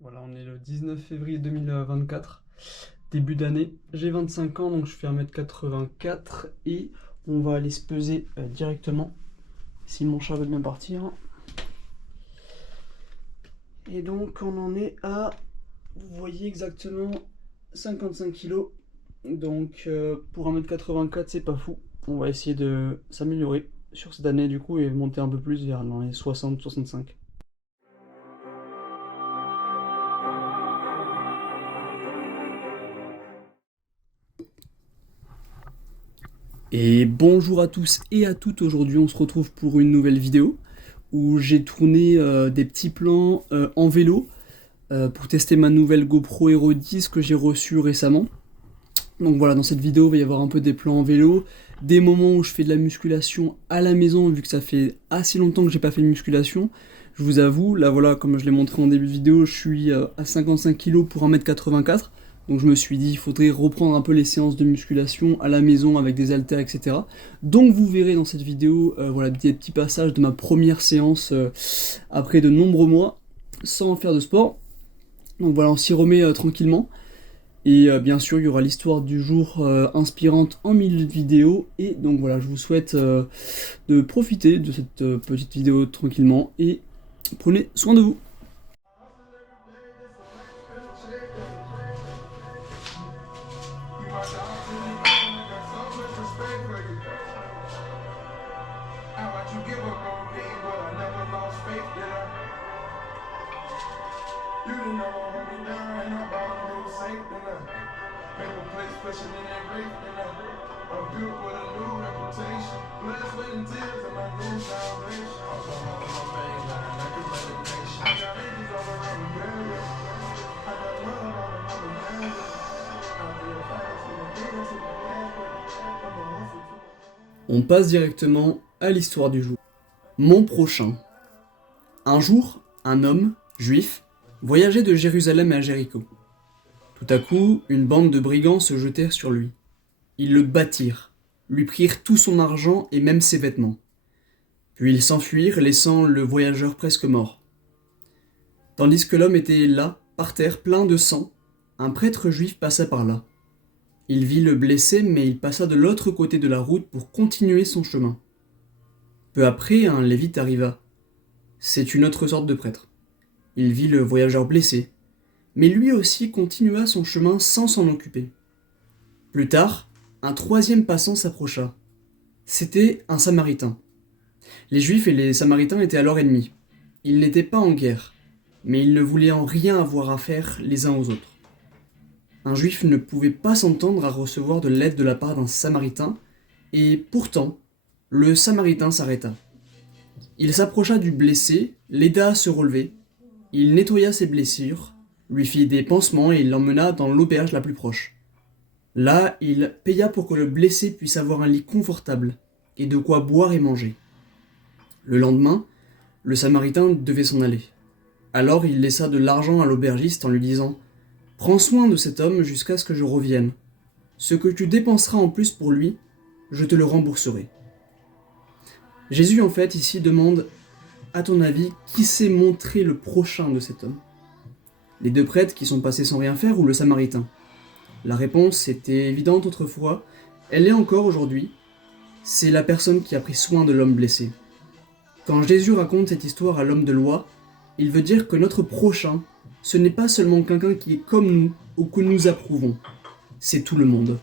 Voilà, on est le 19 février 2024, début d'année. J'ai 25 ans, donc je fais 1m84 et on va aller se peser directement, si mon chat veut bien partir. Et donc on en est à, vous voyez exactement, 55 kilos. Donc pour 1m84, c'est pas fou. On va essayer de s'améliorer sur cette année du coup et monter un peu plus vers les 60-65. Et bonjour à tous et à toutes, aujourd'hui on se retrouve pour une nouvelle vidéo où j'ai tourné des petits plans en vélo pour tester ma nouvelle GoPro Hero 10 que j'ai reçue récemment. Donc voilà, dans cette vidéo il va y avoir un peu des plans en vélo, des moments où je fais de la musculation à la maison vu que ça fait assez longtemps que j'ai pas fait de musculation. Je vous avoue, là voilà, comme je l'ai montré en début de vidéo, je suis à 55 kg pour 1m84. Donc je me suis dit, il faudrait reprendre un peu les séances de musculation à la maison avec des haltères, etc. Donc vous verrez dans cette vidéo voilà, des petits passages de ma première séance après de nombreux mois sans faire de sport. Donc voilà, on s'y remet tranquillement. Et bien sûr, il y aura l'histoire du jour inspirante en milieu de vidéo. Et donc voilà, je vous souhaite de profiter de cette petite vidéo tranquillement. Et prenez soin de vous. On passe directement à l'histoire du jour. Mon prochain. Un jour, un homme, juif, voyageait de Jérusalem à Jéricho. Tout à coup, une bande de brigands se jetèrent sur lui. Ils le battirent, lui prirent tout son argent et même ses vêtements. Puis ils s'enfuirent, laissant le voyageur presque mort. Tandis que l'homme était là, par terre, plein de sang, un prêtre juif passa par là. Il vit le blessé, mais il passa de l'autre côté de la route pour continuer son chemin. Peu après, un lévite arriva. C'est une autre sorte de prêtre. Il vit le voyageur blessé, mais lui aussi continua son chemin sans s'en occuper. Plus tard, un troisième passant s'approcha. C'était un Samaritain. Les Juifs et les Samaritains étaient alors ennemis. Ils n'étaient pas en guerre, mais ils ne voulaient en rien avoir à faire les uns aux autres. Un Juif ne pouvait pas s'entendre à recevoir de l'aide de la part d'un Samaritain, et pourtant, le Samaritain s'arrêta. Il s'approcha du blessé, l'aida à se relever, il nettoya ses blessures, lui fit des pansements et l'emmena dans l'auberge la plus proche. Là, il paya pour que le blessé puisse avoir un lit confortable et de quoi boire et manger. Le lendemain, le Samaritain devait s'en aller. Alors il laissa de l'argent à l'aubergiste en lui disant « Prends soin de cet homme jusqu'à ce que je revienne. Ce que tu dépenseras en plus pour lui, je te le rembourserai. » Jésus en fait ici demande « À ton avis, qui s'est montré le prochain de cet homme ? Les deux prêtres qui sont passés sans rien faire ou le Samaritain ? La réponse était évidente autrefois, elle l'est encore aujourd'hui. C'est la personne qui a pris soin de l'homme blessé. Quand Jésus raconte cette histoire à l'homme de loi, il veut dire que notre prochain, ce n'est pas seulement quelqu'un qui est comme nous ou que nous approuvons, c'est tout le monde.